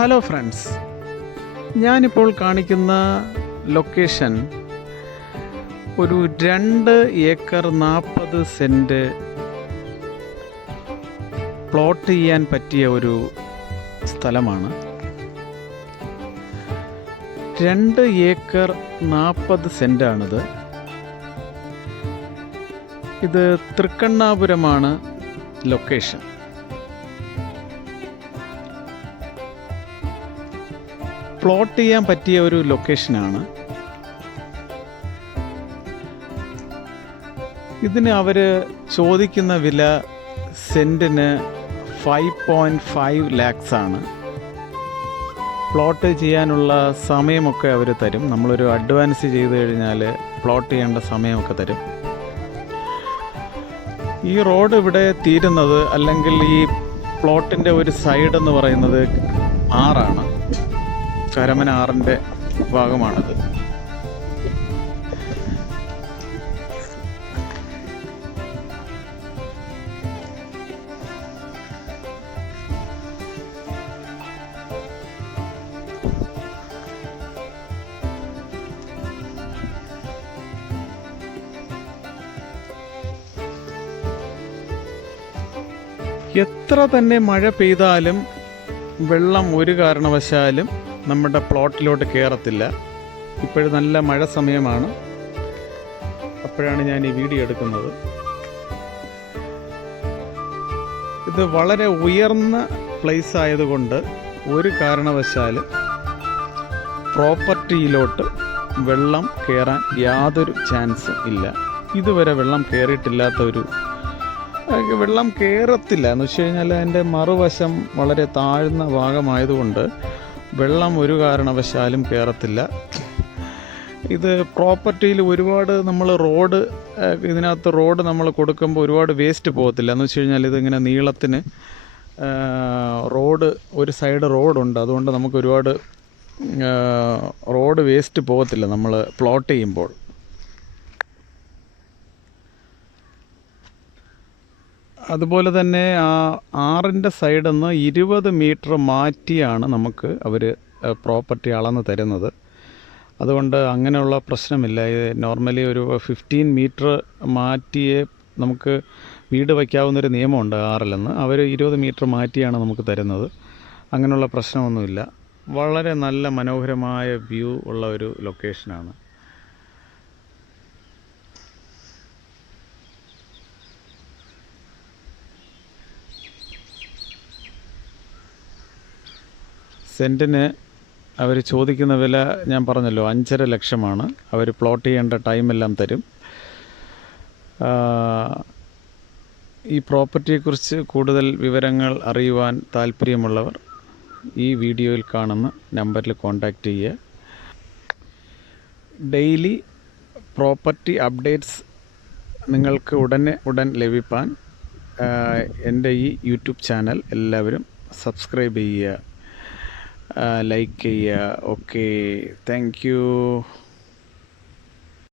Hello friends, ഞാനിപ്പോൾ കാണിക്കുന്ന location ഒരു 2 ഏക്കർ 40 സെൻറ്റ് പ്ലോട്ട് ചെയ്യാൻ പറ്റിയ ഒരു സ്ഥലമാണ്. 2 ഏക്കർ 40 സെൻറ്റാണിത്. ഇത് തൃക്കണ്ണാപുരമാണ് ലൊക്കേഷൻ. പ്ലോട്ട് ചെയ്യാൻ പറ്റിയ ഒരു ലൊക്കേഷനാണ്. ഇതിന് അവർ ചോദിക്കുന്ന വില സെൻറ്റിന് 5.5 lakhs ആണ്. പ്ലോട്ട് ചെയ്യാനുള്ള സമയമൊക്കെ അവർ തരും. നമ്മളൊരു അഡ്വാൻസ് ചെയ്ത് കഴിഞ്ഞാൽ പ്ലോട്ട് ചെയ്യേണ്ട സമയമൊക്കെ തരും. ഈ റോഡ് ഇവിടെ തീരുന്നത്, അല്ലെങ്കിൽ ഈ പ്ലോട്ടിൻ്റെ ഒരു സൈഡ് എന്ന് പറയുന്നത് ആറാണ്. കരമന ആറിൻ്റെ ഭാഗമാണത്. എത്ര തന്നെ മഴ പെയ്താലും വെള്ളം ഒരു കാരണവശാലും നമ്മുടെ പ്ലോട്ടിലോട്ട് കയറത്തില്ല. ഇപ്പോഴും നല്ല മഴ സമയമാണ്, അപ്പോഴാണ് ഞാൻ ഈ വീഡിയോ എടുക്കുന്നത്. ഇത് വളരെ ഉയർന്ന പ്ലേസ് ആയതുകൊണ്ട് ഒരു കാരണവശാലും പ്രോപ്പർട്ടിയിലോട്ട് വെള്ളം കയറാൻ യാതൊരു ചാൻസും ഇല്ല. ഇതുവരെ വെള്ളം വെള്ളം കയറത്തില്ല എന്ന് വെച്ച് കഴിഞ്ഞാൽ അതിൻ്റെ മറുവശം വളരെ താഴ്ന്ന ഭാഗമായതുകൊണ്ട് വെള്ളം ഒരു കാരണവശാലും കയറത്തില്ല. ഇത് പ്രോപ്പർട്ടിയിൽ ഒരുപാട് ഇതിനകത്ത് റോഡ് നമ്മൾ കൊടുക്കുമ്പോൾ ഒരുപാട് വേസ്റ്റ് പോകത്തില്ല. എന്ന് വെച്ച് കഴിഞ്ഞാൽ ഇതിങ്ങനെ നീളത്തിന് ഒരു സൈഡ് റോഡുണ്ട്. അതുകൊണ്ട് നമുക്ക് ഒരുപാട് റോഡ് വേസ്റ്റ് പോകത്തില്ല നമ്മൾ പ്ലോട്ട് ചെയ്യുമ്പോൾ. അതുപോലെ തന്നെ ആ ആറിൻ്റെ സൈഡിൽ നിന്ന് 20 മീറ്റർ മാറ്റിയാണ് നമുക്ക് അവർ പ്രോപ്പർട്ടി അളന്ന് തരുന്നത്. അതുകൊണ്ട് അങ്ങനെയുള്ള പ്രശ്നമില്ല. നോർമലി ഒരു 15 മീറ്റർ മാറ്റിയേ നമുക്ക് വീട് വയ്ക്കാവുന്നൊരു നിയമമുണ്ട് ആറിൽ നിന്ന്. അവർ 20 മീറ്റർ മാറ്റിയാണ് നമുക്ക് തരുന്നത്. അങ്ങനെയുള്ള പ്രശ്നമൊന്നുമില്ല. വളരെ നല്ല മനോഹരമായ വ്യൂ ഉള്ള ഒരു ലൊക്കേഷനാണ്. സെൻറ്റിന് അവർ ചോദിക്കുന്ന വില ഞാൻ പറഞ്ഞല്ലോ, 5.5 ലക്ഷമാണ്. അവർ പ്ലോട്ട് ചെയ്യേണ്ട ടൈമെല്ലാം തരും. ഈ പ്രോപ്പർട്ടിയെക്കുറിച്ച് കൂടുതൽ വിവരങ്ങൾ അറിയുവാൻ താല്പര്യമുള്ളവർ ഈ വീഡിയോയിൽ കാണുന്ന നമ്പറിൽ കോൺടാക്റ്റ് ചെയ്യുക. ഡെയിലി പ്രോപ്പർട്ടി അപ്ഡേറ്റ്സ് നിങ്ങൾക്ക് ഉടൻ ലഭിക്കാൻ എൻ്റെ ഈ യൂട്യൂബ് ചാനൽ എല്ലാവരും സബ്സ്ക്രൈബ് ചെയ്യുക, ലൈക്ക് ചെയ്യുക. Okay, thank you.